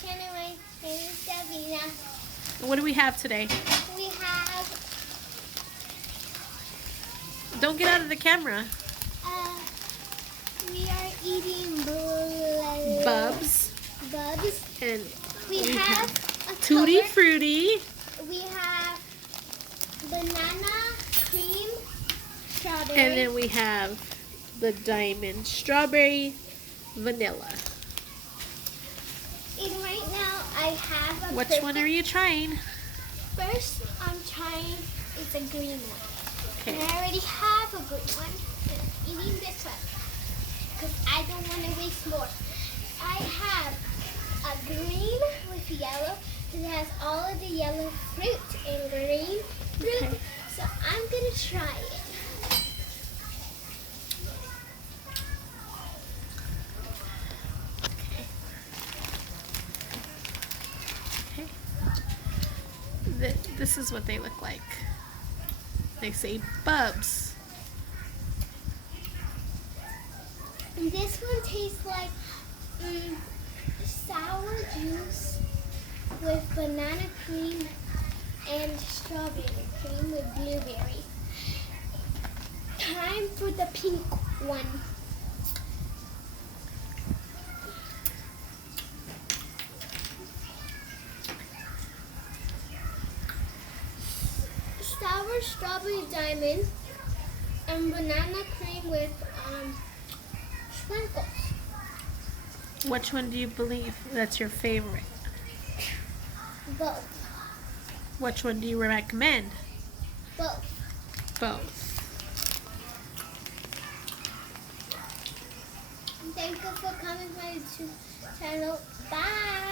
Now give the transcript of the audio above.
channel. My name is Davina. What do we have today? We have Don't get out of the camera. we are eating BuBs. BuBs. And We have a Tutti cover. Frutti. We have banana cream strawberry. And then we have the diamond strawberry vanilla. And right now I have a Which one are you trying? First I'm trying is a green one. Okay. And I already have a green one. I'm eating this one because I don't want to waste more. I have a green with yellow. It has all of the yellow fruit and green fruit. Okay. So I'm gonna try it. Okay. This is what they look like. They say BuBs. And this one tastes like sour juice with banana cream and strawberry cream with blueberry. Time for the pink one. Sour strawberry diamond and banana cream with sprinkles. Which one do you believe that's your favorite? Both. Which one do you recommend? Both. Both. Thank you for coming to my YouTube channel. Bye.